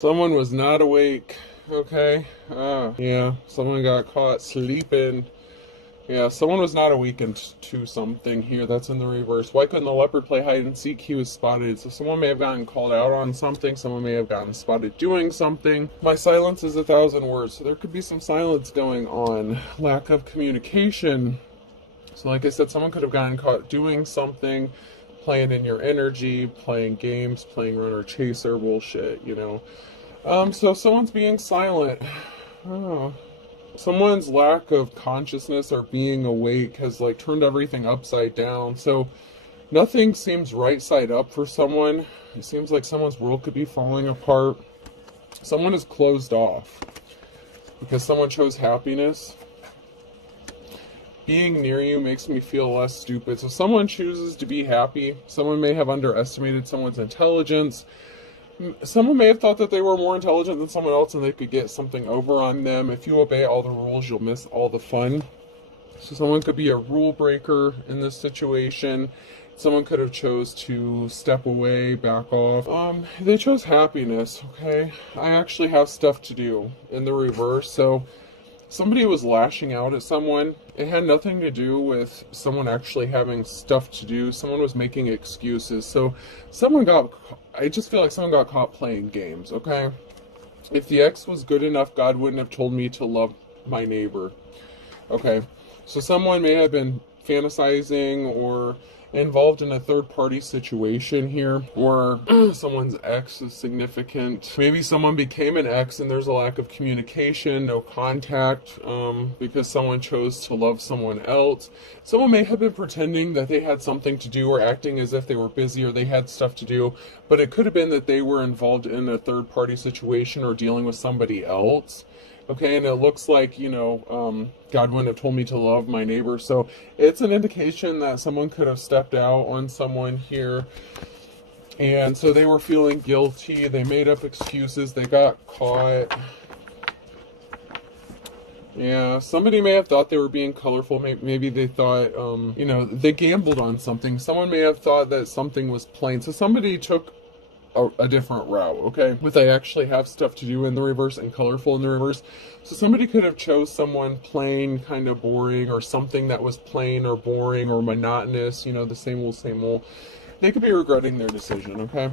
Someone was not awake. Okay. Yeah, someone got caught sleeping. Yeah, someone was not awakened to something here. That's in the reverse. Why couldn't the leopard play hide and seek? He was spotted. So someone may have gotten called out on something. Someone may have gotten spotted doing something. My silence is 1,000 words. So there could be some silence going on. Lack of communication. So like I said, someone could have gotten caught doing something, playing in your energy, playing games, playing runner chaser bullshit, you know. So someone's being silent. Oh. Someone's lack of consciousness or being awake has like turned everything upside down. So nothing seems right side up for someone. It seems like someone's world could be falling apart. Someone is closed off because someone chose happiness. Being near you makes me feel less stupid. So someone chooses to be happy. Someone may have underestimated someone's intelligence. Someone may have thought that they were more intelligent than someone else and they could get something over on them. If you obey all the rules, you'll miss all the fun. So someone could be a rule breaker in this situation. Someone could have chose to step away, back off. They chose happiness, okay? I actually have stuff to do in the reverse. So somebody was lashing out at someone. It had nothing to do with someone actually having stuff to do. Someone was making excuses. So I just feel like someone got caught playing games, okay? If the ex was good enough, God wouldn't have told me to love my neighbor. Okay, so someone may have been fantasizing or involved in a third-party situation here, or someone's ex is significant. Maybe someone became an ex and there's a lack of communication, no contact, because someone chose to love someone else. Someone may have been pretending that they had something to do or acting as if they were busy or they had stuff to do, but it could have been that they were involved in a third-party situation or dealing with somebody else. Okay, and it looks like, God wouldn't have told me to love my neighbor. So it's an indication that someone could have stepped out on someone here. And so they were feeling guilty. They made up excuses. They got caught. Yeah, somebody may have thought they were being colorful. Maybe they thought, they gambled on something. Someone may have thought that something was plain. So somebody took a different route, okay? With I actually have stuff to do in the reverse and colorful in the reverse. So somebody could have chose someone plain, kind of boring, or something that was plain or boring or monotonous, the same old, same old. They could be regretting their decision, okay?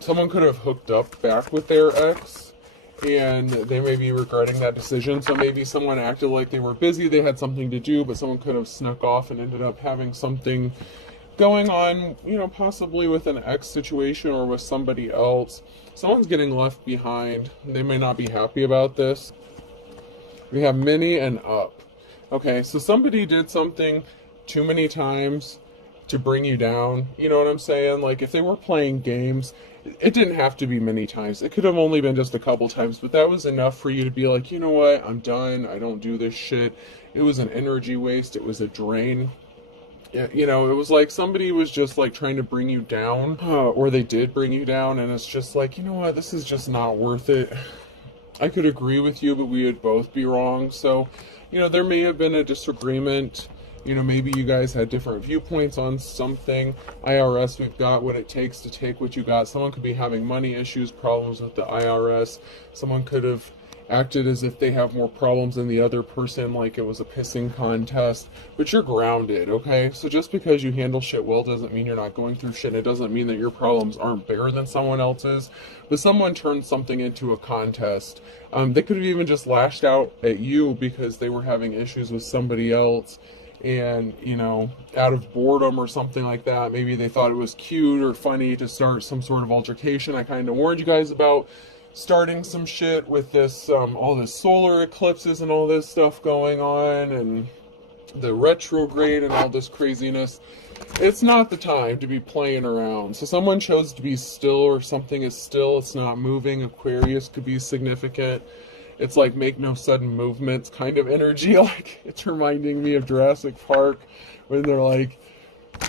Someone could have hooked up back with their ex and they may be regretting that decision. So maybe someone acted like they were busy, they had something to do, but someone could have snuck off and ended up having something going on, possibly with an ex situation or with somebody else. Someone's getting left behind. They may not be happy about this. We have many and up. Okay, so somebody did something too many times to bring you down. You know what I'm saying? Like if they were playing games, it didn't have to be many times. It could have only been just a couple times, but that was enough for you to be like, you know what? I'm done. I don't do this shit. It was an energy waste. It was a drain. It was like somebody was just like trying to bring you down, or they did bring you down, and it's just like, you know what, this is just not worth it. I could agree with you, but we would both be wrong. So, there may have been a disagreement. Maybe you guys had different viewpoints on something. IRS, we've got what it takes to take what you got. Someone could be having money issues, problems with the IRS. Someone could have acted as if they have more problems than the other person, like it was a pissing contest, but you're grounded, okay? So just because you handle shit well doesn't mean you're not going through shit. It doesn't mean that your problems aren't bigger than someone else's, but someone turned something into a contest. They could have even just lashed out at you because they were having issues with somebody else, and out of boredom or something like that, maybe they thought it was cute or funny to start some sort of altercation. I kind of warned you guys about starting some shit with this, all this solar eclipses and all this stuff going on, and the retrograde and all this craziness. It's not the time to be playing around. So someone chose to be still, or something is still, it's not moving. Aquarius could be significant. It's like make no sudden movements kind of energy. Like it's reminding me of Jurassic Park when they're like,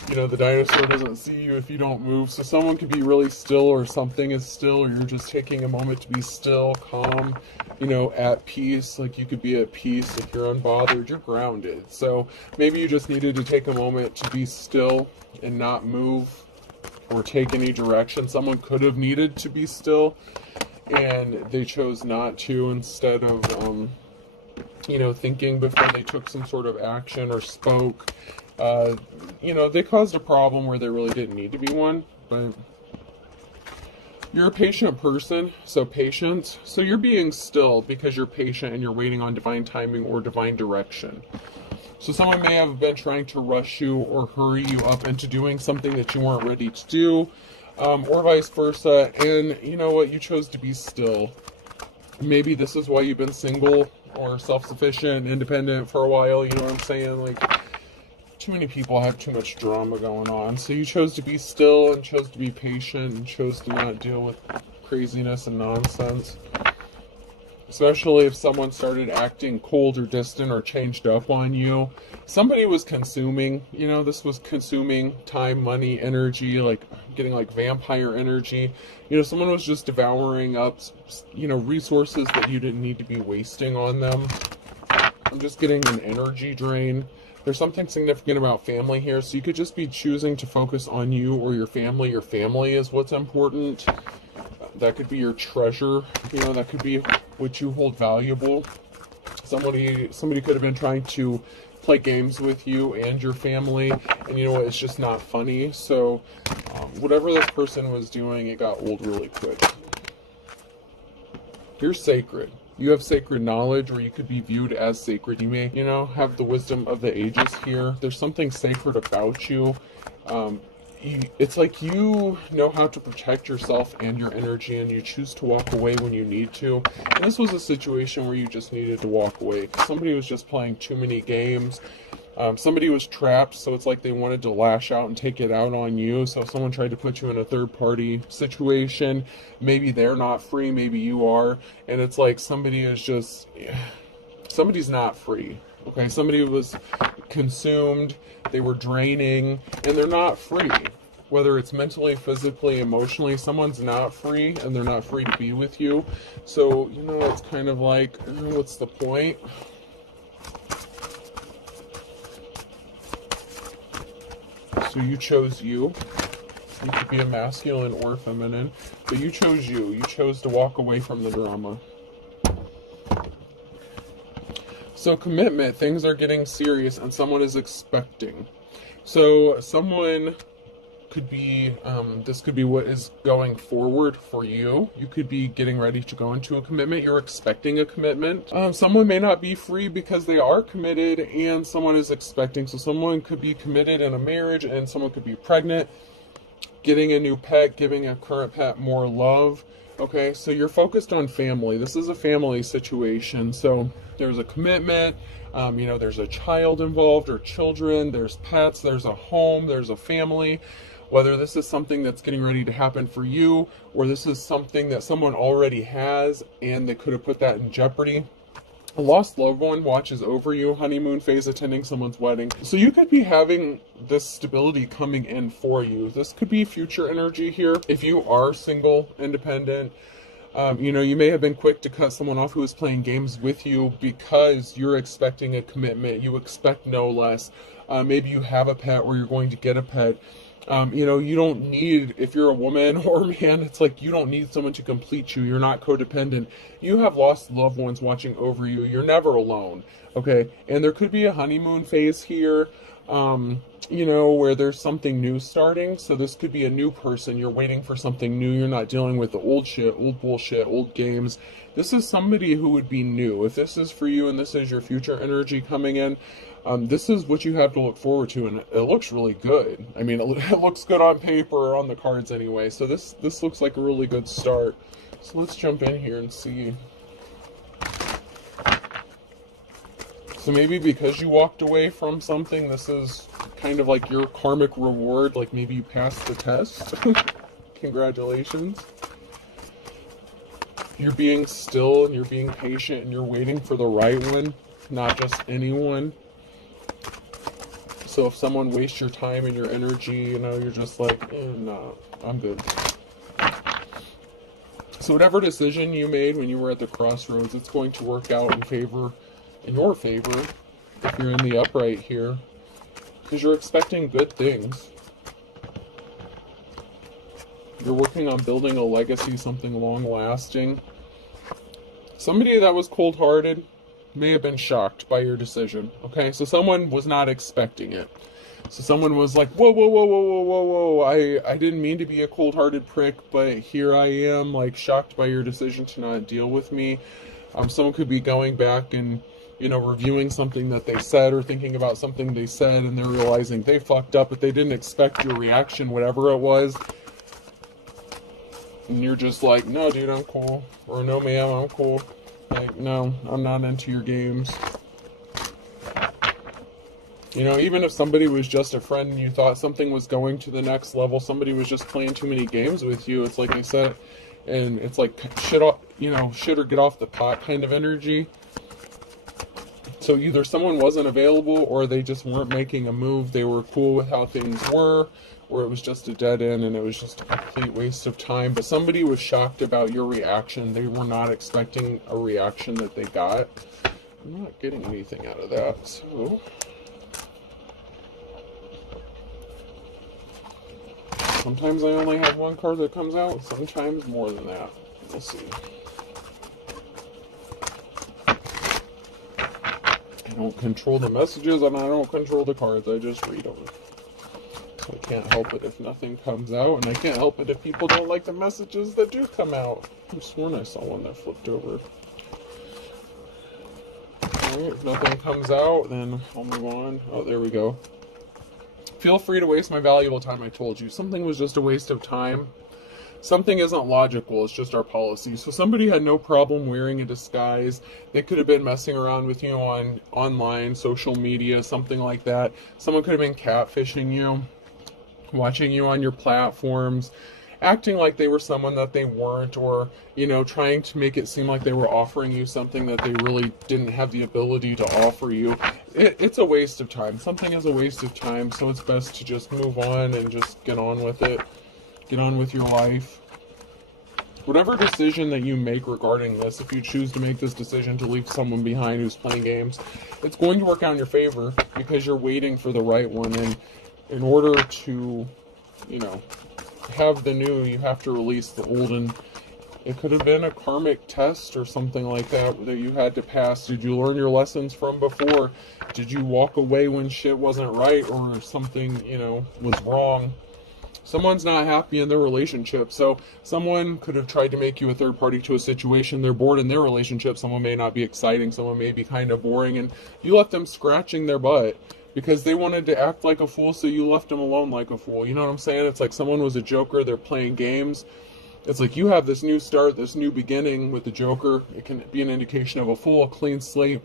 the dinosaur doesn't see you if you don't move. So someone could be really still, or something is still, or you're just taking a moment to be still, calm, at peace. Like you could be at peace if you're unbothered, you're grounded. So maybe you just needed to take a moment to be still and not move. or take any direction. Someone could have needed to be still, and they chose not to, instead of, you know, thinking before they took some sort of action or spoke. You know, they caused a problem where there really didn't need to be one, but you're a patient person, so patience. So you're being still because you're patient and you're waiting on divine timing or divine direction. So someone may have been trying to rush you or hurry you up into doing something that you weren't ready to do, or vice versa. And you know what? You chose to be still. Maybe this is why you've been single or self-sufficient, independent for a while. You know what I'm saying? Like, too many people have too much drama going on. So you chose to be still and chose to be patient and chose to not deal with craziness and nonsense. Especially if someone started acting cold or distant or changed up on you. Somebody was consuming, you know, this was consuming time, money, energy, like getting like vampire energy. You know, someone was just devouring up, you know, resources that you didn't need to be wasting on them. I'm just getting an energy drain. There's something significant about family here, so you could just be choosing to focus on you or your family. Your family is what's important. That could be your treasure, you know, that could be what you hold valuable. Somebody could have been trying to play games with you and your family, and you know what, it's just not funny. So whatever this person was doing, it got old really quick. You're sacred. You have sacred knowledge, or you could be viewed as sacred. You may, you know, have the wisdom of the ages here. There's something sacred about you. It's like you know how to protect yourself and your energy, and you choose to walk away when you need to. And this was a situation where you just needed to walk away. Somebody was just playing too many games. Somebody was trapped, so it's like they wanted to lash out and take it out on you. So if someone tried to put you in a third-party situation, maybe they're not free, maybe you are. And it's like somebody's not free. Okay, somebody was consumed, they were draining, and they're not free. Whether it's mentally, physically, emotionally, someone's not free, and they're not free to be with you. So, you know, it's kind of like, what's the point? So you chose you. You could be a masculine or feminine, but you chose you. You chose to walk away from the drama. So commitment, things are getting serious and someone is expecting. So someone could be, this could be what is going forward for you. You could be getting ready to go into a commitment. You're expecting a commitment. Someone may not be free because they are committed and someone is expecting. So someone could be committed in a marriage and someone could be pregnant, getting a new pet, giving a current pet more love. Okay, so you're focused on family. This is a family situation. So there's a commitment, you know, there's a child involved or children, there's pets, there's a home, there's a family. Whether this is something that's getting ready to happen for you, or this is something that someone already has and they could have put that in jeopardy. A lost loved one watches over you, honeymoon phase, attending someone's wedding. So you could be having this stability coming in for you. This could be future energy here. If you are single, independent, you know, you may have been quick to cut someone off who is playing games with you because you're expecting a commitment. You expect no less. Maybe you have a pet or you're going to get a pet. You know, you don't need, if you're a woman or a man, it's like you don't need someone to complete you. You're not codependent. You have lost loved ones watching over you. You're never alone. Okay. And there could be a honeymoon phase here, you know, where there's something new starting. So this could be a new person. You're waiting for something new. You're not dealing with the old shit, old bullshit, old games. This is somebody who would be new. If this is for you and this is your future energy coming in, this is what you have to look forward to, and it looks really good. I mean, it looks good on paper or on the cards anyway, so this looks like a really good start. So let's jump in here and see. So maybe because you walked away from something, this is kind of like your karmic reward, like maybe you passed the test. Congratulations. You're being still, and you're being patient, and you're waiting for the right one, not just anyone. So if someone wastes your time and your energy, you know, you're just like, no, I'm good. So whatever decision you made when you were at the crossroads, it's going to work out in your favor, if you're in the upright here, because you're expecting good things. You're working on building a legacy, something long-lasting. Somebody that was cold-hearted may have been shocked by your decision, okay? So someone was not expecting it. So someone was like, whoa, whoa, whoa, whoa, whoa, whoa, whoa, I didn't mean to be a cold-hearted prick, but here I am, like, shocked by your decision to not deal with me. Someone could be going back and, reviewing something that they said or thinking about something they said, and they're realizing they fucked up, but they didn't expect your reaction, whatever it was. And you're just like, no, dude, I'm cool. Or no, ma'am, I'm cool. Like, no, I'm not into your games. Even if somebody was just a friend and you thought something was going to the next level, somebody was just playing too many games with you, it's like I said, and it's like shit or get off the pot kind of energy. So either someone wasn't available or they just weren't making a move. They were cool with how things were, or it was just a dead end and it was just a complete waste of time. But somebody was shocked about your reaction. They were not expecting a reaction that they got. I'm not getting anything out of that, so... Sometimes I only have one card that comes out, sometimes more than that. We'll see. I don't control the messages and I don't control the cards, I just read them. So I can't help it if nothing comes out, and I can't help it if people don't like the messages that do come out. I've sworn I saw one that flipped over. Alright, if nothing comes out, then I'll move on. Oh, there we go. Feel free to waste my valuable time, I told you. Something was just a waste of time. Something isn't logical, it's just our policy. So somebody had no problem wearing a disguise. They could have been messing around with you on online, social media, something like that. Someone could have been catfishing you, watching you on your platforms, acting like they were someone that they weren't, or, trying to make it seem like they were offering you something that they really didn't have the ability to offer you. It's a waste of time. Something is a waste of time, so it's best to just move on and just get on with it. Get on with your life. Whatever decision that you make regarding this, if you choose to make this decision to leave someone behind who's playing games, it's going to work out in your favor because you're waiting for the right one. And in order to, have the new, you have to release the old. And it could have been a karmic test or something like that you had to pass. Did you learn your lessons from before? Did you walk away when shit wasn't right or something, was wrong? Someone's not happy in their relationship, so someone could have tried to make you a third party to a situation. They're bored in their relationship. Someone may not be exciting. Someone may be kind of boring, and you left them scratching their butt because they wanted to act like a fool, so you left them alone like a fool. You know what I'm saying? It's like someone was a joker. They're playing games. It's like you have this new start, this new beginning with the joker. It can be an indication of a fool, a clean slate.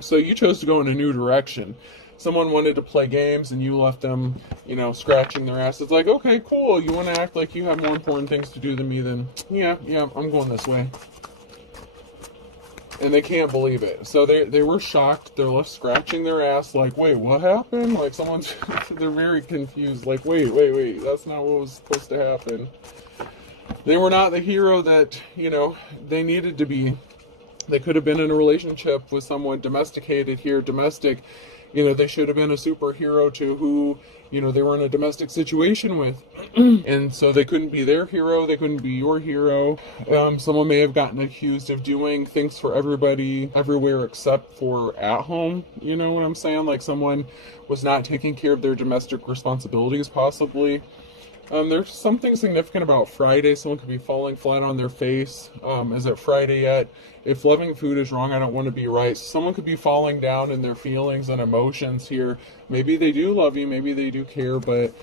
So you chose to go in a new direction. Someone wanted to play games and you left them, scratching their ass. It's like, okay, cool. You want to act like you have more important things to do than me, then yeah, I'm going this way. And they can't believe it. So they were shocked. They're left scratching their ass like, wait, what happened? Like they're very confused. Like, wait, that's not what was supposed to happen. They were not the hero that, they needed to be. They could have been in a relationship with someone domesticated here, domestic. They should have been a superhero to who, they were in a domestic situation with. And so they couldn't be their hero. They couldn't be your hero. Someone may have gotten accused of doing things for everybody, everywhere except for at home. You know what I'm saying? Like someone was not taking care of their domestic responsibilities, possibly. There's something significant about Friday. Someone could be falling flat on their face. Is it Friday yet? If loving food is wrong, I don't want to be right. Someone could be falling down in their feelings and emotions here. Maybe they do love you. Maybe they do care. But,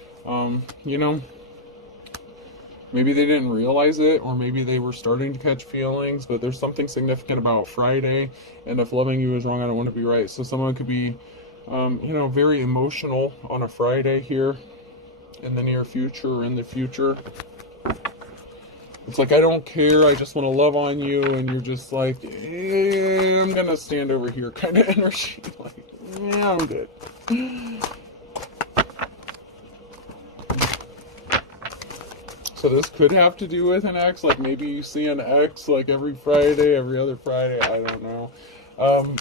maybe they didn't realize it. Or maybe they were starting to catch feelings. But there's something significant about Friday. And if loving you is wrong, I don't want to be right. So someone could be, very emotional on a Friday here. In the near future or in the future. It's like, I don't care, I just want to love on you, and you're just like, I'm gonna stand over here kind of energy. Like, yeah, I'm good. So this could have to do with an ex, like maybe you see an ex like every Friday, every other Friday, I don't know.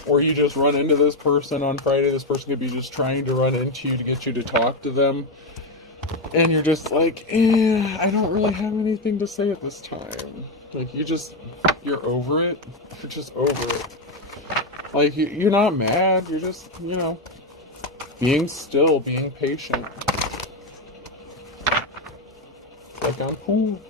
Or you just run into this person on Friday. This person could be just trying to run into you to get you to talk to them. And you're just like, I don't really have anything to say at this time. Like, you're over it. You're just over it. Like, you're not mad. You're just, being still, being patient. Like, I'm cool.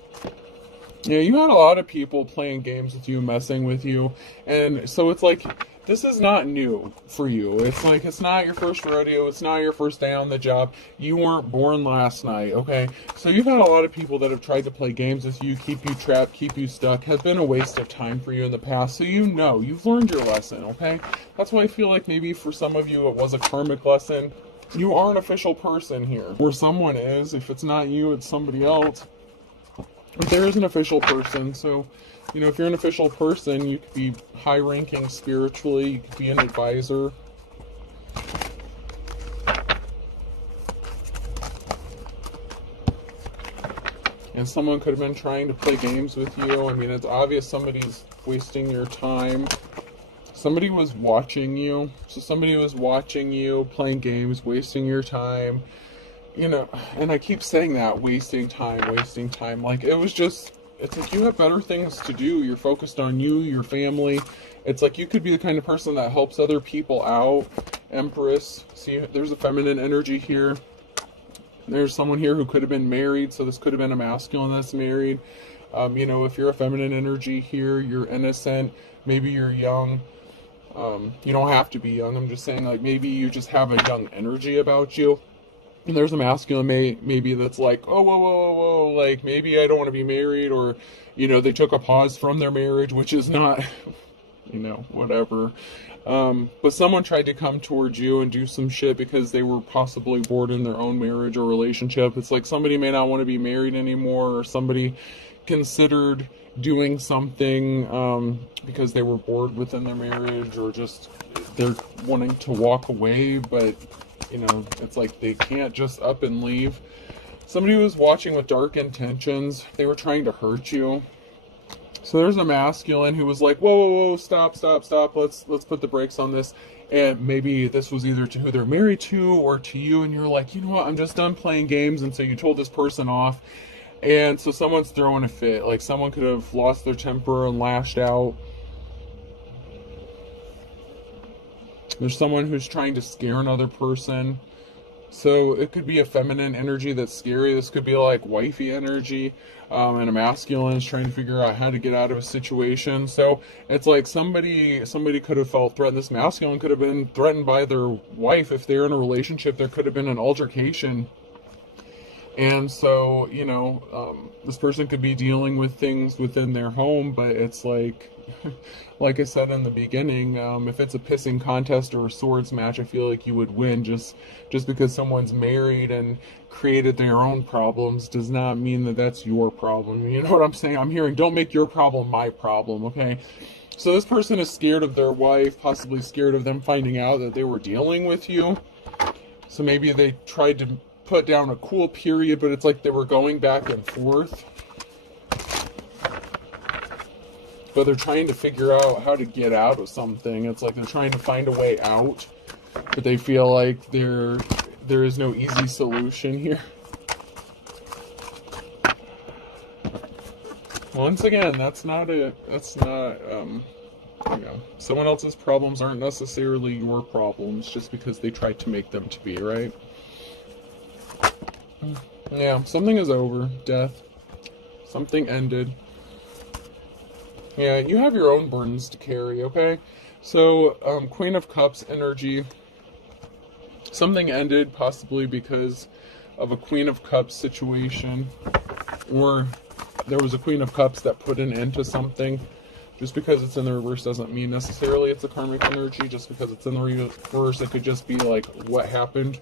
Yeah, you had a lot of people playing games with you, messing with you. And so it's like, this is not new for you. It's like, it's not your first rodeo. It's not your first day on the job. You weren't born last night, okay? So you've had a lot of people that have tried to play games with you, keep you trapped, keep you stuck, has been a waste of time for you in the past. So you've learned your lesson, okay? That's why I feel like maybe for some of you it was a karmic lesson. You are an official person here. Where someone is, if it's not you, it's somebody else. But there is an official person, so if you're an official person, you could be high-ranking spiritually, you could be an advisor. And someone could have been trying to play games with you. I mean, it's obvious somebody's wasting your time. Somebody was watching you. So somebody was watching you, playing games, wasting your time. And I keep saying that, wasting time. Like, it's like you have better things to do. You're focused on you, your family. It's like you could be the kind of person that helps other people out. Empress. See, there's a feminine energy here. There's someone here who could have been married, so this could have been a masculine that's married. If you're a feminine energy here, you're innocent. Maybe you're young. You don't have to be young. I'm just saying, like, maybe you just have a young energy about you. And there's a masculine maybe that's like, oh, whoa, like, maybe I don't want to be married, or, they took a pause from their marriage, which is not, whatever. But someone tried to come towards you and do some shit because they were possibly bored in their own marriage or relationship. It's like somebody may not want to be married anymore, or somebody considered doing something because they were bored within their marriage, or just they're wanting to walk away, but it's like they can't just up and leave. Somebody was watching with dark intentions. They were trying to hurt you. So there's a masculine who was like, whoa, stop. Let's put the brakes on this. And maybe this was either to who they're married to or to you. And you're like, you know what? I'm just done playing games. And so you told this person off. And so someone's throwing a fit. Like, someone could have lost their temper and lashed out. There's someone who's trying to scare another person. So it could be a feminine energy that's scary. This could be like wifey energy. And a masculine is trying to figure out how to get out of a situation. So it's like somebody could have felt threatened. This masculine could have been threatened by their wife. If they're in a relationship, there could have been an altercation. And so, this person could be dealing with things within their home, but it's like I said in the beginning, if it's a pissing contest or a swords match, I feel like you would win. Just because someone's married and created their own problems does not mean that that's your problem. You know what I'm saying? I'm hearing, don't make your problem my problem, okay? So this person is scared of their wife, possibly scared of them finding out that they were dealing with you. So maybe they tried to put down a cool period, but it's like they were going back and forth. But they're trying to figure out how to get out of something. It's like they're trying to find a way out, but they feel like there is no easy solution here. Once again, someone else's problems aren't necessarily your problems just because they tried to make them to be, right? Yeah, something is over. Death. Something ended. Yeah, you have your own burdens to carry, okay? So, Queen of Cups energy. Something ended, possibly because of a Queen of Cups situation. Or there was a Queen of Cups that put an end to something. Just because it's in the reverse doesn't mean necessarily it's a karmic energy. Just because it's in the reverse, it could just be like what happened.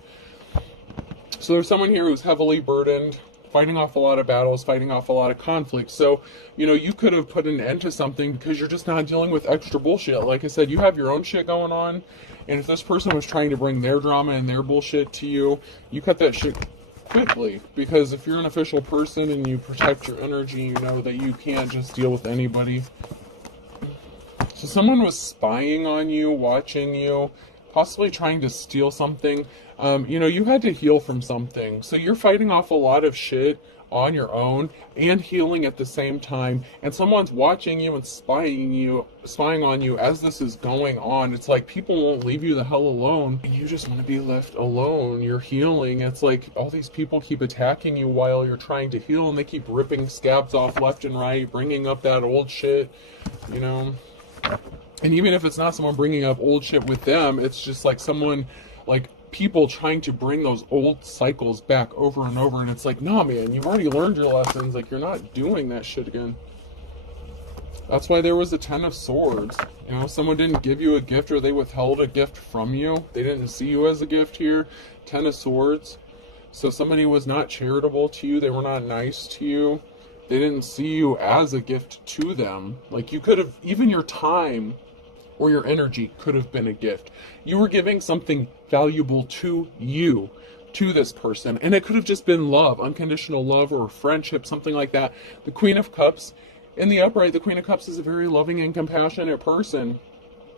So there's someone here who's heavily burdened, fighting off a lot of battles, fighting off a lot of conflict. So, you could have put an end to something because you're just not dealing with extra bullshit. Like I said, you have your own shit going on. And if this person was trying to bring their drama and their bullshit to you, you cut that shit quickly. Because if you're an official person and you protect your energy, you know that you can't just deal with anybody. So someone was spying on you, watching you, possibly trying to steal something. You had to heal from something. So you're fighting off a lot of shit on your own and healing at the same time, and someone's watching you and spying on you as this is going on. It's like people won't leave you the hell alone. You just want to be left alone. You're healing. It's like all these people keep attacking you while you're trying to heal, and they keep ripping scabs off left and right, bringing up that old shit, And even if it's not someone bringing up old shit with them, it's just like someone, like people trying to bring those old cycles back over and over. And it's like, nah, man, you've already learned your lessons. Like, you're not doing that shit again. That's why there was a 10 of Swords. Someone didn't give you a gift, or they withheld a gift from you. They didn't see you as a gift here. 10 of Swords. So somebody was not charitable to you. They were not nice to you. They didn't see you as a gift to them. Like, you could have, even your time or your energy could have been a gift. You were giving something valuable to you, to this person. And it could have just been love, unconditional love, or friendship, something like that. The Queen of Cups, in the upright, the Queen of Cups is a very loving and compassionate person.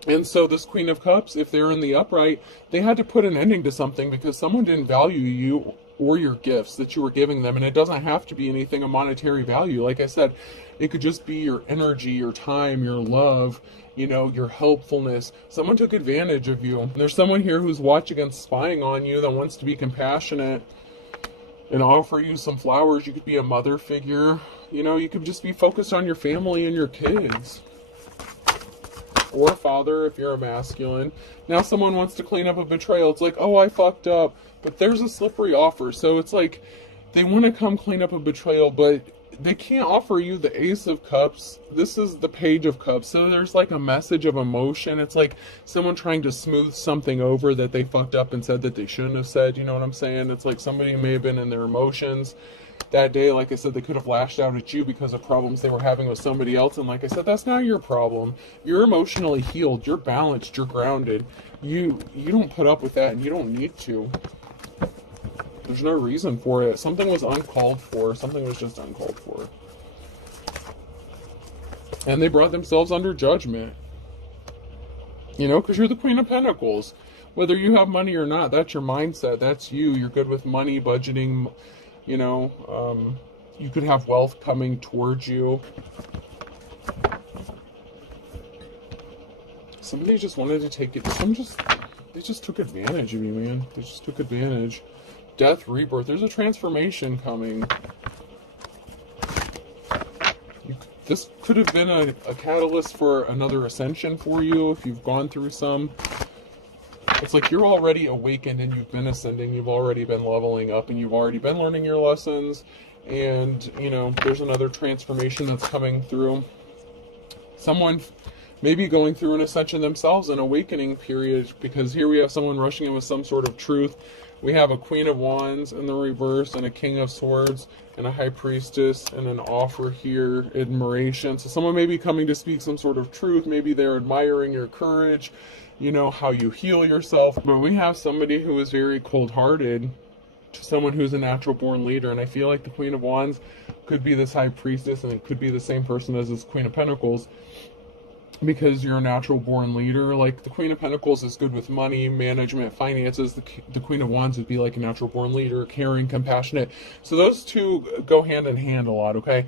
And so this Queen of Cups, if they're in the upright, they had to put an ending to something because someone didn't value you or your gifts that you were giving them. And it doesn't have to be anything of monetary value. Like I said, it could just be your energy, your time, your love, your helpfulness. Someone took advantage of you. And there's someone here who's watching and spying on you that wants to be compassionate and offer you some flowers. You could be a mother figure. You could just be focused on your family and your kids. Or a father if you're a masculine. Now someone wants to clean up a betrayal. It's like, oh, I fucked up. But there's a slippery offer. So it's like they want to come clean up a betrayal, but they can't offer you the Ace of Cups. This is the Page of Cups. So there's like a message of emotion. It's like someone trying to smooth something over that they fucked up and said that they shouldn't have said. You know what I'm saying? It's like somebody may have been in their emotions that day. Like I said, they could have lashed out at you because of problems they were having with somebody else. And like I said, that's not your problem. You're emotionally healed. You're balanced. You're grounded. You don't put up with that, and you don't need to. There's no reason for it. Something was uncalled for. Something was just uncalled for. And they brought themselves under judgment. Because you're the Queen of Pentacles. Whether you have money or not, that's your mindset. That's you. You're good with money, budgeting. You could have wealth coming towards you. Somebody just wanted to take it. They just took advantage of you, man. They just took advantage. Death, rebirth. There's a transformation coming. This could have been a catalyst for another ascension for you if you've gone through some. It's like you're already awakened and you've been ascending. You've already been leveling up and you've already been learning your lessons. And, there's another transformation that's coming through. Someone maybe going through an ascension themselves, an awakening period, because here we have someone rushing in with some sort of truth. We have a Queen of Wands in the reverse, and a King of Swords, and a High Priestess, and an offer here, admiration. So someone may be coming to speak some sort of truth. Maybe they're admiring your courage, how you heal yourself. But we have somebody who is very cold-hearted to someone who's a natural-born leader. And I feel like the Queen of Wands could be this High Priestess, and it could be the same person as this Queen of Pentacles. Because you're a natural-born leader. Like, the Queen of Pentacles is good with money, management, finances. The Queen of Wands would be like a natural-born leader, caring, compassionate. So those two go hand in hand a lot, okay?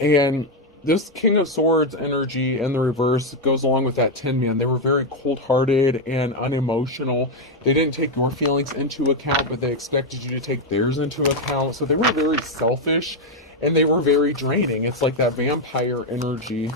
And this King of Swords energy in the reverse goes along with that Tin Man. They were very cold-hearted and unemotional. They didn't take your feelings into account, but they expected you to take theirs into account. So they were very selfish, and they were very draining. It's like that vampire energy.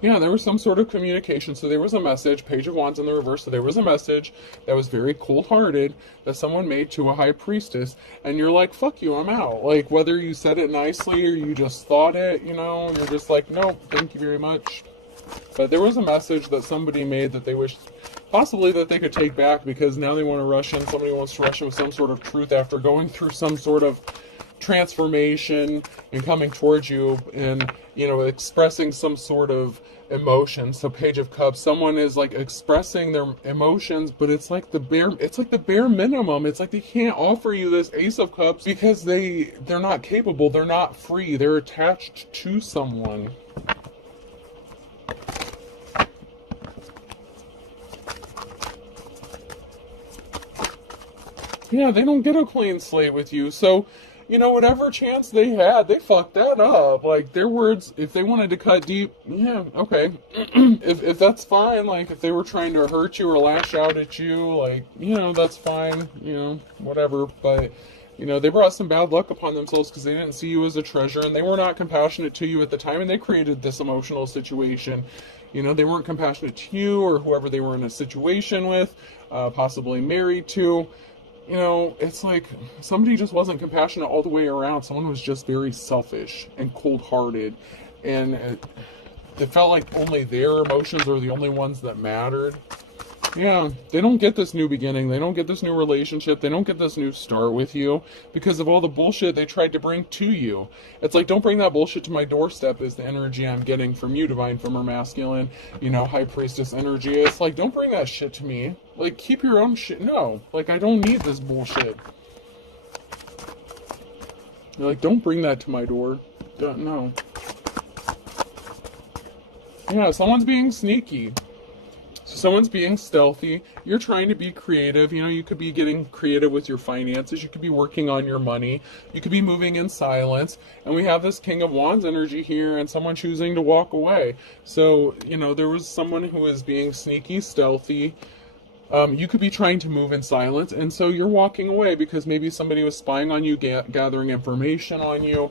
Yeah, there was some sort of communication. So there was a message, Page of Wands in the reverse. So there was a message that was very cold-hearted that someone made to a High Priestess. And you're like, fuck you, I'm out. Like, whether you said it nicely or you just thought it, you're just like, no, thank you very much. But there was a message that somebody made that they wished possibly that they could take back, because now they want to rush in. Somebody wants to rush in with some sort of truth after going through some sort of transformation and coming towards you and, expressing some sort of emotion. So Page of Cups, someone is like expressing their emotions, but it's like the bare minimum. It's like they can't offer you this Ace of Cups because they're not capable, they're not free, they're attached to someone. Yeah, they don't get a clean slate with you. So, whatever chance they had, they fucked that up. Like, their words, if they wanted to cut deep, yeah, okay. if that's fine, like, if they were trying to hurt you or lash out at you, like, that's fine, whatever. But, they brought some bad luck upon themselves because they didn't see you as a treasure, and they were not compassionate to you at the time, and they created this emotional situation. They weren't compassionate to you or whoever they were in a situation with, possibly married to. It's like somebody just wasn't compassionate all the way around. Someone was just very selfish and cold-hearted, and it felt like only their emotions were the only ones that mattered. Yeah, they don't get this new beginning. They don't get this new relationship. They don't get this new start with you because of all the bullshit they tried to bring to you. It's like, don't bring that bullshit to my doorstep is the energy I'm getting from you, Divine Femmer Masculine, High Priestess energy. It's like, don't bring that shit to me. Like, keep your own shit. No, like, I don't need this bullshit. You're like, don't bring that to my door. No. Yeah, someone's being sneaky. Someone's being stealthy. You're trying to be creative. You could be getting creative with your finances. You could be working on your money. You could be moving in silence. And we have this King of Wands energy here and someone choosing to walk away. So, there was someone who was being sneaky, stealthy. You could be trying to move in silence. And so you're walking away because maybe somebody was spying on you, gathering information on you.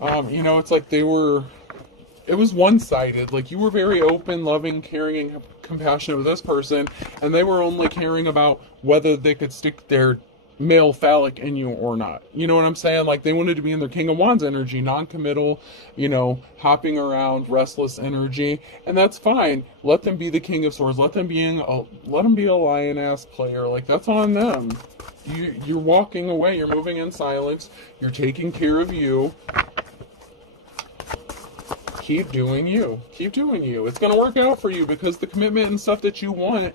It's like it was one-sided. Like, you were very open, loving, caring, and compassionate with this person, and they were only caring about whether they could stick their male phallic in you or not. You know what I'm saying? Like, they wanted to be in their King of Wands energy, non-committal, hopping around, restless energy, and that's fine. Let them be the King of Swords. Let them be a lion-ass player. Like, that's on them. You're walking away. You're moving in silence. You're taking care of you. Keep doing you. Keep doing you. It's going to work out for you because the commitment and stuff that you want,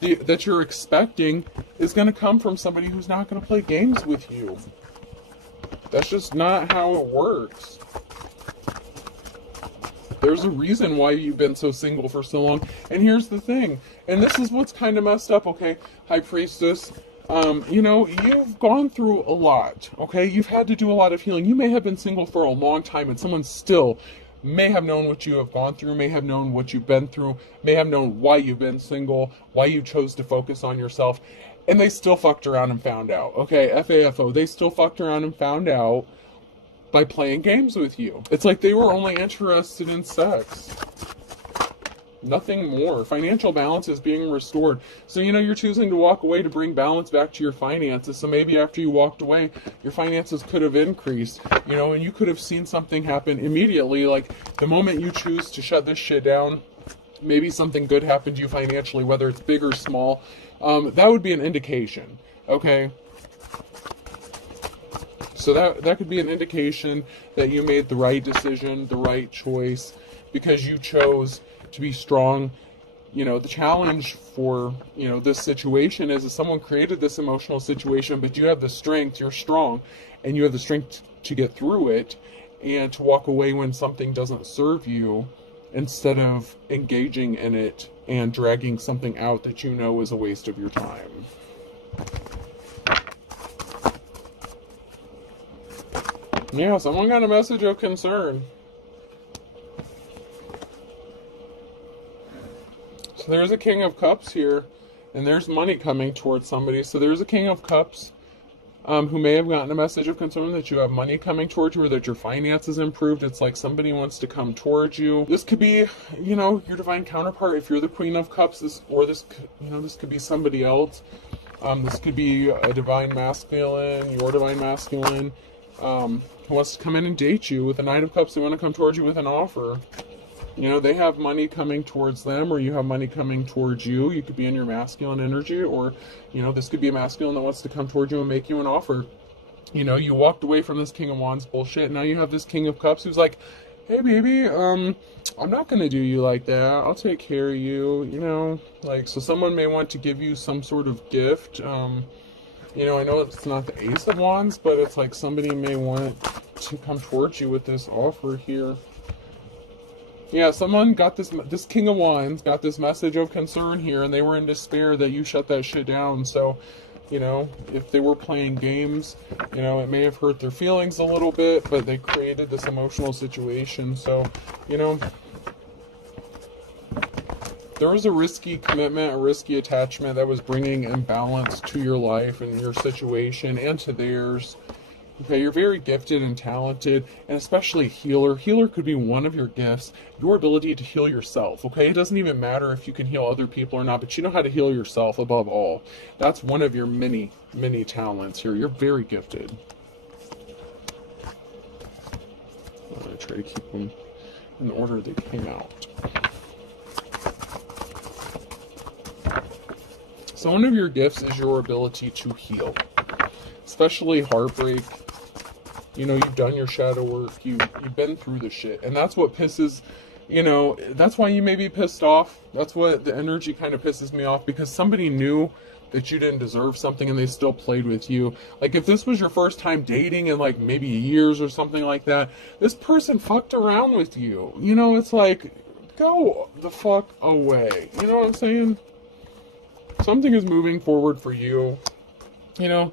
that you're expecting, is going to come from somebody who's not going to play games with you. That's just not how it works. There's a reason why you've been so single for so long. And here's the thing. And this is what's kind of messed up, okay? High Priestess. You've gone through a lot, okay? You've had to do a lot of healing. You may have been single for a long time and someone still may have known what you have gone through, may have known what you've been through, may have known why you've been single, why you chose to focus on yourself, and they still fucked around and found out. Okay, FAFO, they still fucked around and found out by playing games with you. It's like they were only interested in sex. Nothing more. Financial balance is being restored. So, you're choosing to walk away to bring balance back to your finances. So maybe after you walked away, your finances could have increased, and you could have seen something happen immediately. Like, the moment you choose to shut this shit down, maybe something good happened to you financially, whether it's big or small. That would be an indication, okay? So that could be an indication that you made the right decision, the right choice, because you chose to be strong. The challenge for, this situation is that someone created this emotional situation, but you have the strength, you're strong, and you have the strength to get through it and to walk away when something doesn't serve you instead of engaging in it and dragging something out that is a waste of your time. Yeah, someone got a message of concern. So there's a King of Cups here, and there's money coming towards somebody. So there's a King of Cups who may have gotten a message of concern that you have money coming towards you or that your finances improved. It's like somebody wants to come towards you. This could be, your divine counterpart. If you're the Queen of Cups, this could be somebody else. This could be a divine masculine, your divine masculine, who wants to come in and date you. With the Knight of Cups, they want to come towards you with an offer. They have money coming towards them, or you have money coming towards you. You could be in your masculine energy, or, this could be a masculine that wants to come towards you and make you an offer. You know, you walked away from this King of Wands bullshit. Now you have this King of Cups who's like, hey baby, I'm not gonna do you like that. I'll take care of you, you know? Like, so someone may want to give you some sort of gift. You know, I know it's not the Ace of Wands, but it's like somebody may want to come towards you with this offer here. Yeah, someone got this King of Wands got this message of concern here, and they were in despair that you shut that shit down. So, you know, if they were playing games, you know, it may have hurt their feelings a little bit, but they created this emotional situation. So, you know, there was a risky commitment, a risky attachment that was bringing imbalance to your life and your situation and to theirs. Okay, you're very gifted and talented, and especially healer. Healer could be one of your gifts, your ability to heal yourself, okay? It doesn't even matter if you can heal other people or not, but you know how to heal yourself above all. That's one of your many, many talents here. You're very gifted. I'm going to try to keep them in the order they came out. So one of your gifts is your ability to heal, especially heartbreak. You know, you've done your shadow work, you've been through the shit, and that's what pisses, you know, that's why you may be pissed off. That's what the energy kind of pisses me off, because somebody knew that you didn't deserve something and they still played with you. Like, if this was your first time dating in like maybe years or something like that, this person fucked around with you. You know, it's like, go the fuck away. You know what I'm saying? Something is moving forward for you. You know,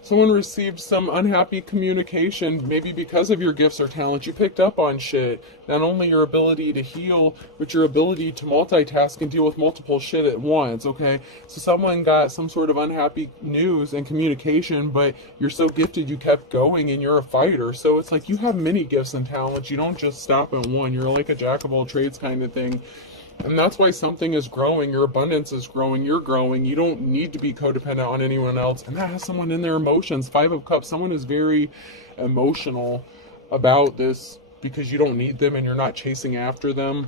someone received some unhappy communication, maybe because of your gifts or talents. You picked up on shit. Not only your ability to heal, but your ability to multitask and deal with multiple shit at once, okay? So someone got some sort of unhappy news and communication, but you're so gifted you kept going and you're a fighter. So it's like you have many gifts and talents. You don't just stop at one. You're like a jack of all trades kind of thing. And that's why something is growing, your abundance is growing, you're growing. You don't need to be codependent on anyone else. And that has someone in their emotions. Five of Cups, someone is very emotional about this because you don't need them and you're not chasing after them.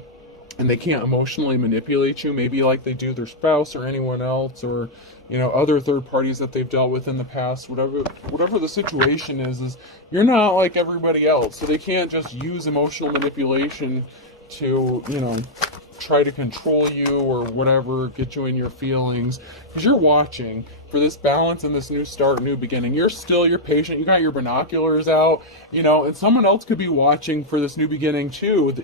And they can't emotionally manipulate you, maybe like they do their spouse or anyone else, or, you know, other third parties that they've dealt with in the past. Whatever the situation is you're not like everybody else. So they can't just use emotional manipulation to, you know, try to control you or whatever, get you in your feelings, because you're watching for this balance and this new start, new beginning. You're patient, you got your binoculars out, you know, and someone else could be watching for this new beginning too.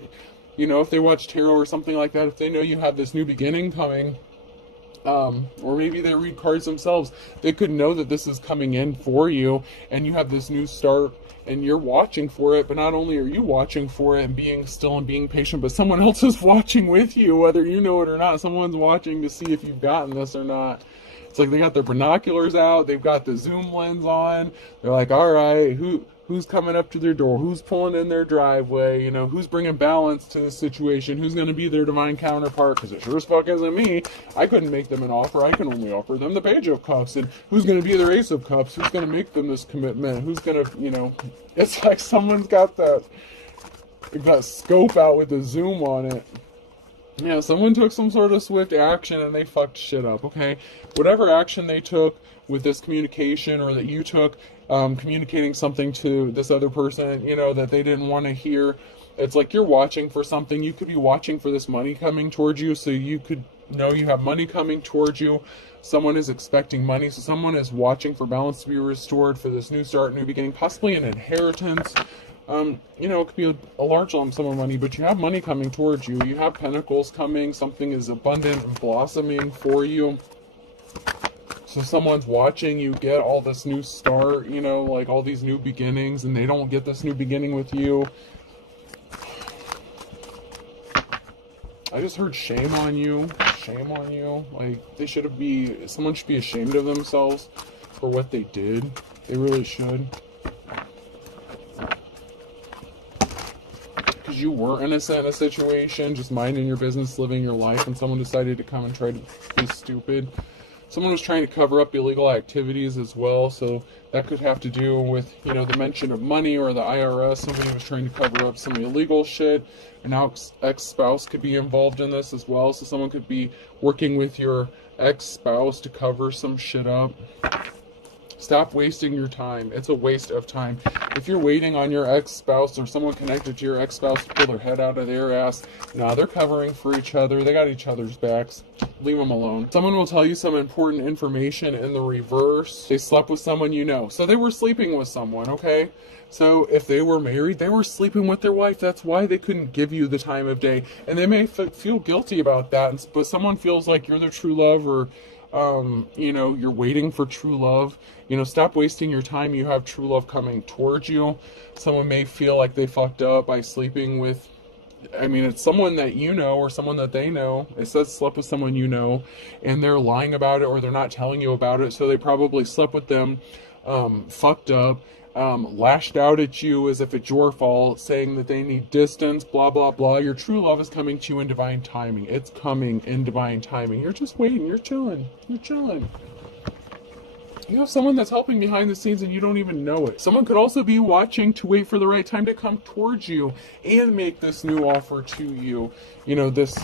You know, if they watch tarot or something like that, if they know you have this new beginning coming, or maybe they read cards themselves, they could know that this is coming in for you and you have this new start. And you're watching for it, but not only are you watching for it and being still and being patient, but someone else is watching with you, whether you know it or not. Someone's watching to see if you've gotten this or not. It's like they got their binoculars out, they've got the zoom lens on. They're like, all right, who's coming up to their door? Who's pulling in their driveway? You know, who's bringing balance to the situation? Who's going to be their divine counterpart? Because it sure as fuck isn't me. I couldn't make them an offer. I can only offer them the Page of Cups. And who's going to be their Ace of Cups? Who's going to make them this commitment? Who's going to, you know, it's like someone's got that scope out with the zoom on it. Yeah, someone took some sort of swift action and they fucked shit up, okay? Whatever action they took with this communication, or that you took, communicating something to this other person, you know, that they didn't want to hear. It's like you're watching for something. You could be watching for this money coming towards you, so you could know you have money coming towards you. Someone is expecting money, so someone is watching for balance to be restored, for this new start, new beginning, possibly an inheritance. You know, it could be a large lump sum of money, but you have money coming towards you. You have pentacles coming. Something is abundant and blossoming for you. So someone's watching you get all this new start, you know, like all these new beginnings, and they don't get this new beginning with you. I just heard shame on you. Shame on you. Like, someone should be ashamed of themselves for what they did. They really should. Because you were innocent in a situation, just minding your business, living your life, and someone decided to come and try to be stupid. Someone was trying to cover up illegal activities as well, so that could have to do with, you know, the mention of money or the IRS. Somebody was trying to cover up some illegal shit. An ex-spouse could be involved in this as well, so someone could be working with your ex-spouse to cover some shit up. Stop wasting your time. It's a waste of time. If you're waiting on your ex-spouse or someone connected to your ex-spouse to pull their head out of their ass, nah, they're covering for each other. They got each other's backs. Leave them alone. Someone will tell you some important information in the reverse. They slept with someone you know. So they were sleeping with someone, okay? So if they were married, they were sleeping with their wife. That's why they couldn't give you the time of day. And they may feel guilty about that, but someone feels like you're their true love, or you know, you're waiting for true love. You know, stop wasting your time. You have true love coming towards you. Someone may feel like they fucked up by sleeping with, I mean, it's someone that you know or someone that they know. It says slept with someone you know, and they're lying about it, or they're not telling you about it. So they probably slept with them, fucked up, lashed out at you as if it's your fault, saying that they need distance, blah, blah, blah. Your true love is coming to you in divine timing. It's coming in divine timing. You're just waiting. You're chilling. You're chilling. You have someone that's helping behind the scenes and you don't even know it. Someone could also be watching to wait for the right time to come towards you and make this new offer to you. You know, this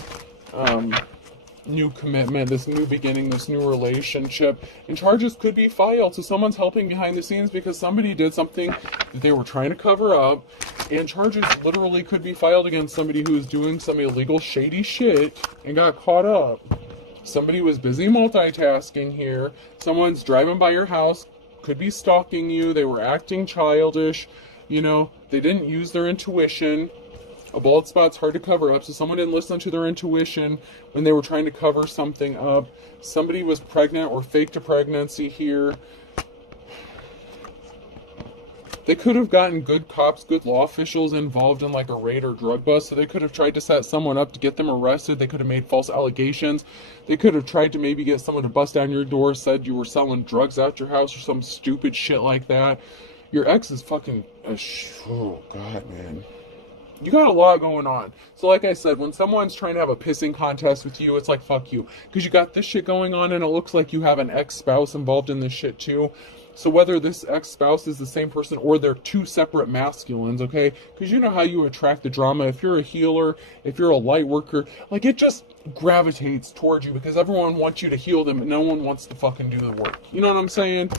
new commitment, this new beginning, this new relationship. And charges could be filed. So someone's helping behind the scenes because somebody did something that they were trying to cover up. And charges literally could be filed against somebody who was doing some illegal, shady shit and got caught up. Somebody was busy multitasking here. Someone's driving by your house, could be stalking you. They were acting childish. You know, they didn't use their intuition. A bald spot's hard to cover up, so someone didn't listen to their intuition when they were trying to cover something up. Somebody was pregnant or faked a pregnancy here. They could have gotten good cops, good law officials involved in like a raid or drug bust, so they could have tried to set someone up to get them arrested. They could have made false allegations. They could have tried to maybe get someone to bust down your door, said you were selling drugs out your house or some stupid shit like that. Your ex is fucking oh god, man. You got a lot going on. So like I said, when someone's trying to have a pissing contest with you, it's like, fuck you. Because you got this shit going on and it looks like you have an ex-spouse involved in this shit too. So whether this ex-spouse is the same person or they're two separate masculines, okay? Because you know how you attract the drama. If you're a healer, if you're a light worker, like it just gravitates towards you because everyone wants you to heal them and no one wants to fucking do the work. You know what I'm saying?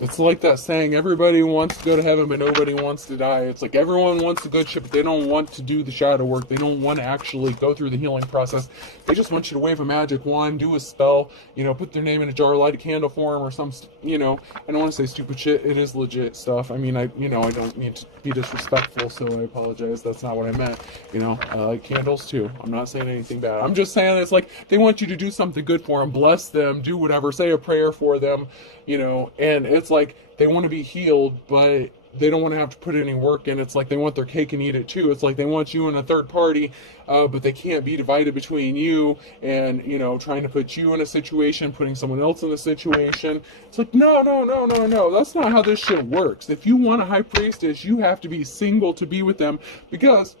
It's like that saying, everybody wants to go to heaven, but nobody wants to die. It's like everyone wants the good shit, but they don't want to do the shadow work. They don't want to actually go through the healing process. They just want you to wave a magic wand, do a spell, you know, put their name in a jar, light a candle for them or some, you know, I don't want to say stupid shit. It is legit stuff. I mean, I don't need to be disrespectful, so I apologize. That's not what I meant. You know, I like candles too. I'm not saying anything bad. I'm just saying it's like they want you to do something good for them, bless them, do whatever, say a prayer for them, you know, and it's like they want to be healed, but they don't want to have to put any work in. It's like they want their cake and eat it too. It's like they want you in a third party, but they can't be divided between you and, you know, trying to put you in a situation, putting someone else in a situation. It's like, no. That's not how this shit works. If you want a high priestess, you have to be single to be with them because,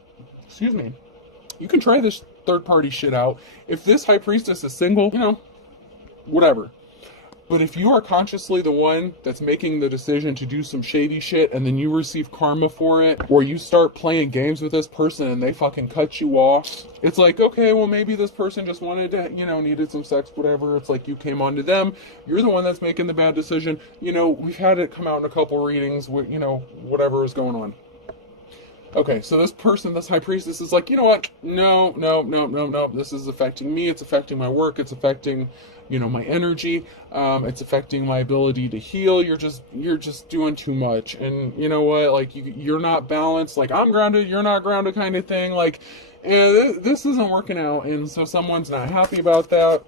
excuse me, you can try this third party shit out. If this high priestess is single, you know, whatever. But if you are consciously the one that's making the decision to do some shady shit and then you receive karma for it, or you start playing games with this person and they fucking cut you off, it's like, okay, well maybe this person just wanted to, you know, needed some sex, whatever. It's like you came on to them. You're the one that's making the bad decision. You know, we've had it come out in a couple readings with, you know, whatever is going on. Okay, so this person, this high priestess is like, you know what? No. This is affecting me. It's affecting my work. It's affecting, you know, my energy. It's affecting my ability to heal. You're just doing too much. And you know what? Like you're not balanced. Like I'm grounded, you're not grounded kind of thing. Like, and this isn't working out. And so someone's not happy about that.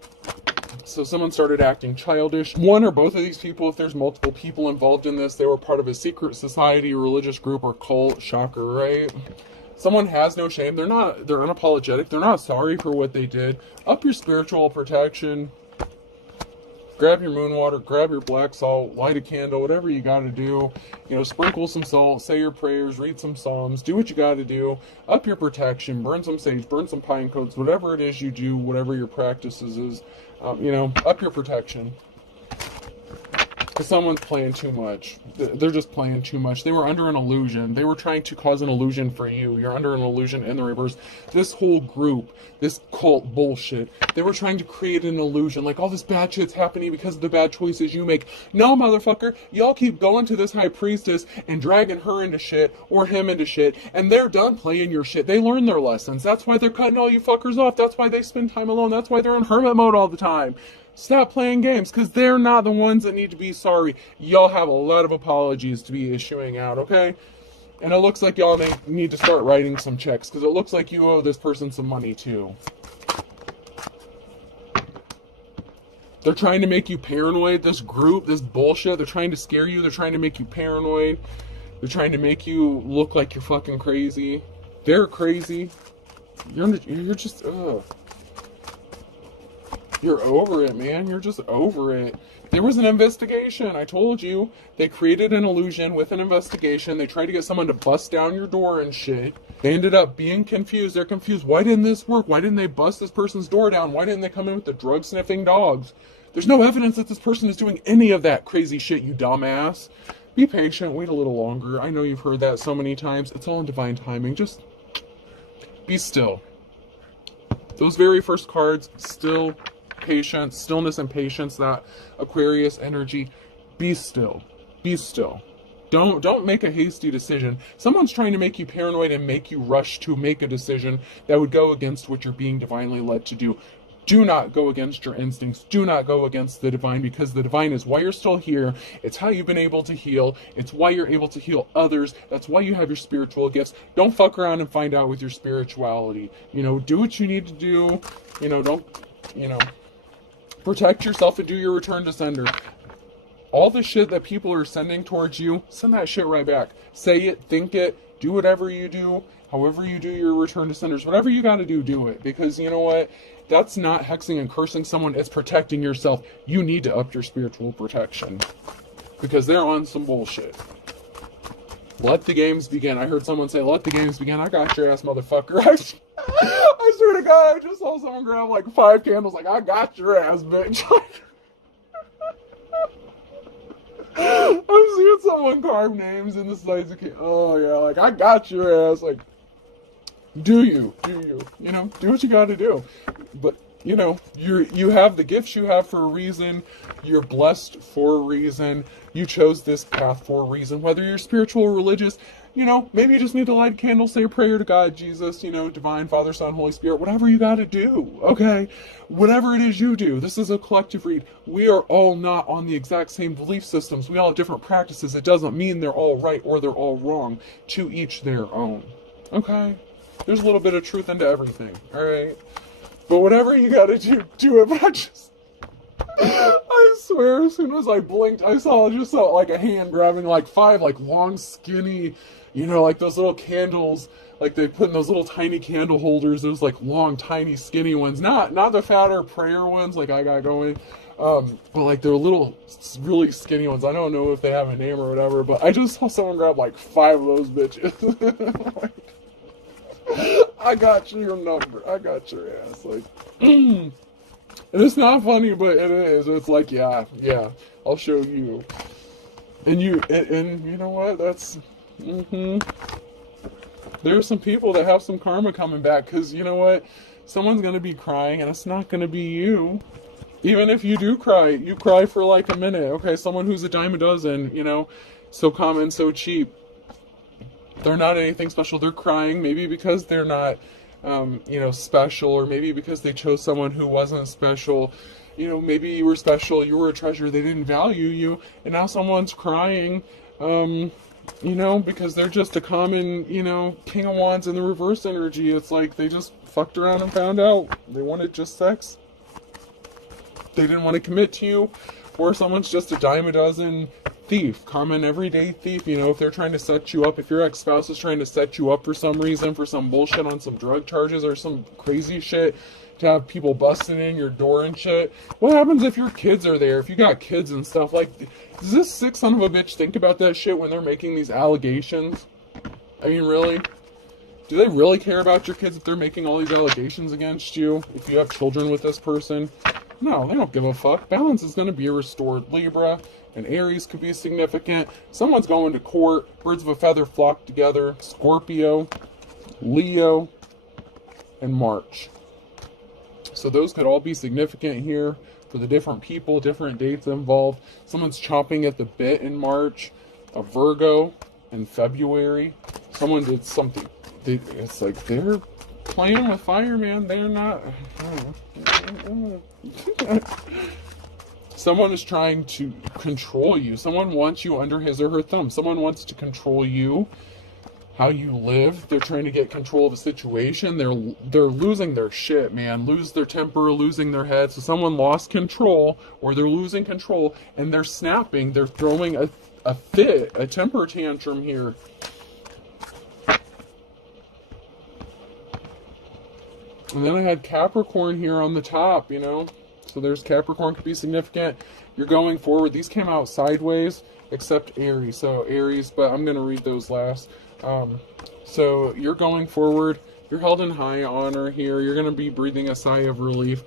So someone started acting childish. One or both of these people, if there's multiple people involved in this, they were part of a secret society, religious group, or cult. Shocker, right? Someone has no shame. They're unapologetic. They're not sorry for what they did. Up your spiritual protection. Grab your moon water, grab your black salt, light a candle, whatever you got to do. You know, sprinkle some salt, say your prayers, read some psalms, do what you got to do. Up your protection, burn some sage, burn some pine cones, whatever it is you do, whatever your practices is. You know, up your protection. Because someone's playing too much. They're just playing too much. They were under an illusion. They were trying to cause an illusion for you. You're under an illusion in the reverse. This whole group, this cult bullshit, they were trying to create an illusion. Like all this bad shit's happening because of the bad choices you make. No, motherfucker. Y'all keep going to this high priestess and dragging her into shit or him into shit. And they're done playing your shit. They learned their lessons. That's why they're cutting all you fuckers off. That's why they spend time alone. That's why they're in hermit mode all the time. Stop playing games, because they're not the ones that need to be sorry. Y'all have a lot of apologies to be issuing out, okay? And it looks like y'all need to start writing some checks, because it looks like you owe this person some money, too. They're trying to make you paranoid, this group, this bullshit. They're trying to scare you. They're trying to make you paranoid. They're trying to make you look like you're fucking crazy. They're crazy. You're just, ugh. You're over it, man. You're just over it. There was an investigation. I told you. They created an illusion with an investigation. They tried to get someone to bust down your door and shit. They ended up being confused. They're confused. Why didn't this work? Why didn't they bust this person's door down? Why didn't they come in with the drug-sniffing dogs? There's no evidence that this person is doing any of that crazy shit, you dumbass. Be patient. Wait a little longer. I know you've heard that so many times. It's all in divine timing. Just be still. Those very first cards, still... patience, stillness and patience, that Aquarius energy. Be still. Be still. Don't make a hasty decision. Someone's trying to make you paranoid and make you rush to make a decision that would go against what you're being divinely led to do. Do not go against your instincts. Do not go against the divine, because the divine is why you're still here. It's how you've been able to heal. It's why you're able to heal others. That's why you have your spiritual gifts. Don't fuck around and find out with your spirituality. Do what you need to do. Don't, protect yourself and do your return to sender. All the shit that people are sending towards you, send that shit right back. Say it, think it, do whatever you do, however you do your return to senders. Whatever you got to do it. Because you know what? That's not hexing and cursing someone. It's protecting yourself. You need to up your spiritual protection. Because they're on some bullshit. Let the games begin. I heard someone say, let the games begin. I got your ass, motherfucker. I swear to God, I just saw someone grab like 5 candles, like, I got your ass, bitch. I'm seeing someone carve names in the sides of candles. Oh, yeah, like, I got your ass. Like, do you, do what you gotta do. But, you have the gifts you have for a reason. You're blessed for a reason. You chose this path for a reason. Whether you're spiritual or religious, maybe you just need to light a candle, say a prayer to God, Jesus, Divine Father, Son, Holy Spirit, whatever you got to do, okay? Whatever it is you do. This is a collective read. We are all not on the exact same belief systems. We all have different practices. It doesn't mean they're all right or they're all wrong. To each their own, okay? There's a little bit of truth into everything, all right? But whatever you got to do it. But I swear, as soon as I blinked, I saw like a hand grabbing like 5 like long skinny, like those little candles, like they put in those little tiny candle holders, those like long tiny skinny ones, not the fatter prayer ones like I got going, but like they're little really skinny ones. I don't know if they have a name or whatever, but I just saw someone grab like 5 of those bitches. Like, I got your number. I got your ass. Like, and it's not funny, but it is. It's like, yeah, I'll show you. And you know what? That's, There's some people that have some karma coming back, because you know what? Someone's going to be crying, and it's not going to be you. Even if you do cry, you cry for like a minute. Okay, someone who's a dime a dozen, so common, so cheap. They're not anything special. They're crying, maybe because they're not, special, or maybe because they chose someone who wasn't special. Maybe you were special, you were a treasure, they didn't value you, and now someone's crying, because they're just a common, King of Wands in the reverse energy. It's like they just fucked around and found out they wanted just sex. They didn't want to commit to you. Or someone's just a dime a dozen thief, common everyday thief. If they're trying to set you up, if your ex-spouse is trying to set you up for some reason, for some bullshit on some drug charges or some crazy shit, to have people busting in your door and shit. What happens if your kids are there? If you got kids and stuff, like, does this sick son of a bitch think about that shit when they're making these allegations? I mean, really? Do they really care about your kids if they're making all these allegations against you? If you have children with this person? No, they don't give a fuck. Balance is going to be a restored Libra, and Aries could be significant. Someone's going to court. Birds of a feather flock together. Scorpio, Leo, and March. So those could all be significant here for the different people, different dates involved. Someone's chomping at the bit in March. A Virgo in February. Someone did something. It's like they're playing with fire, man. They're not. Someone is trying to control you. Someone wants you under his or her thumb. Someone wants to control you, how you live. They're trying to get control of a situation. They're losing their shit, man. Lose their temper, losing their head. So someone lost control, or they're losing control, and they're snapping. They're throwing a fit, a temper tantrum here. And then I had Capricorn here on the top, you know. So there's Capricorn could be significant. You're going forward. These came out sideways, except Aries. So Aries, but I'm going to read those last. So you're going forward. You're held in high honor here. You're going to be breathing a sigh of relief.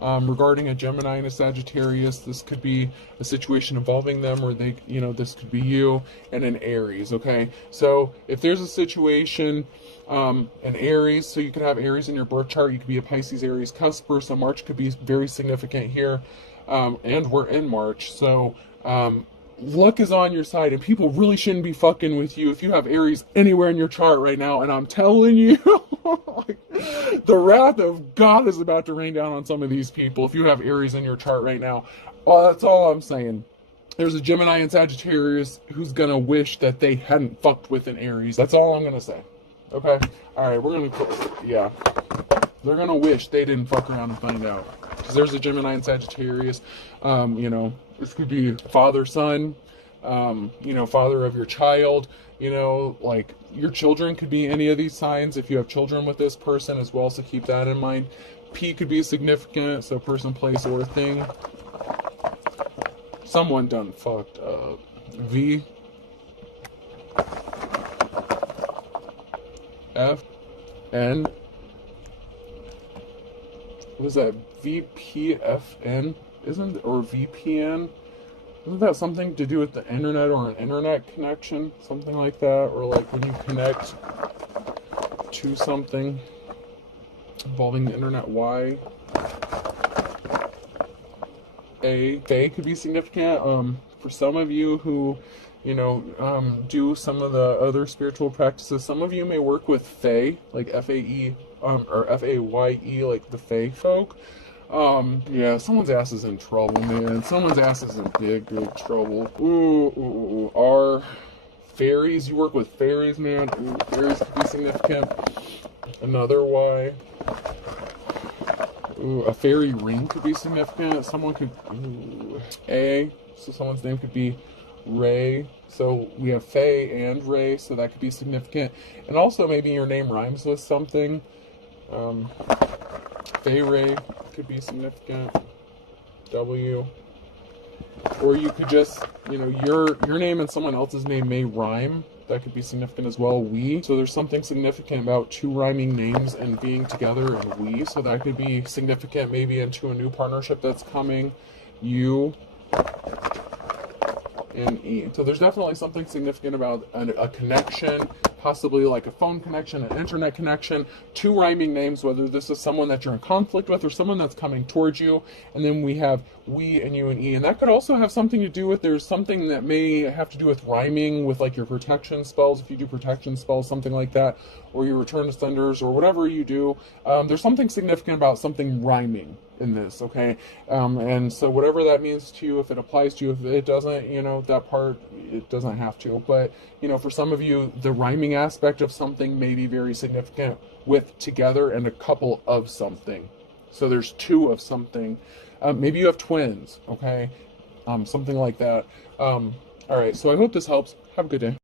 Regarding a Gemini and a Sagittarius, this could be a situation involving them, or they, you know, this could be you and an Aries, okay? So if there's a situation, an Aries, so you could have Aries in your birth chart, you could be a Pisces, Aries, cusper, so March could be very significant here, and we're in March, so luck is on your side, and people really shouldn't be fucking with you if you have Aries anywhere in your chart right now, and I'm telling you, like, the wrath of God is about to rain down on some of these people if you have Aries in your chart right now. Well, that's all I'm saying. There's a Gemini and Sagittarius who's gonna wish that they hadn't fucked with an Aries. That's all I'm gonna say. Okay? Alright, we're gonna, yeah. They're gonna wish they didn't fuck around and find out. Because there's a Gemini and Sagittarius. You know, this could be father, son, you know, father of your child, you know, like your children could be any of these signs if you have children with this person as well, so keep that in mind. P could be significant, so person, place, or thing. Someone done fucked up. V, F, N. What is that? VPFN? Isn't, or VPN? Isn't that something to do with the internet or an internet connection? Something like that? Or like when you connect to something involving the internet. Y. A. Fae could be significant. For some of you who, you know, do some of the other spiritual practices, some of you may work with Fae, like F-A-E, or F-A-Y-E, like the Fae folk. Yeah, someone's ass is in trouble, man. Someone's ass is in big, big trouble. Ooh. R. Fairies. You work with fairies, man. Ooh, fairies could be significant. Another Y. Ooh, a fairy ring could be significant. Someone could... Ooh. A. So someone's name could be Ray. So we have Faye and Ray, so that could be significant. And also maybe your name rhymes with something. Faye Ray could be significant. W. Or you could just, you know, your name and someone else's name may rhyme. That could be significant as well. We. So there's something significant about two rhyming names and being together and we. So that could be significant maybe into a new partnership that's coming. You. And E. So there's definitely something significant about a connection, possibly like a phone connection, an internet connection, two rhyming names, whether this is someone that you're in conflict with or someone that's coming towards you. And then we have we and you and E. And that could also have something to do with, there's something that may have to do with rhyming with like your protection spells, if you do protection spells, something like that, or your return to senders or whatever you do. There's something significant about something rhyming in this, okay? And so whatever that means to you, if it applies to you, if it doesn't, you know, that part, it doesn't have to. But, you know, for some of you, the rhyming aspect of something may be very significant with together and a couple of something. So there's two of something. Maybe you have twins, okay? Something like that. All right, so I hope this helps. Have a good day.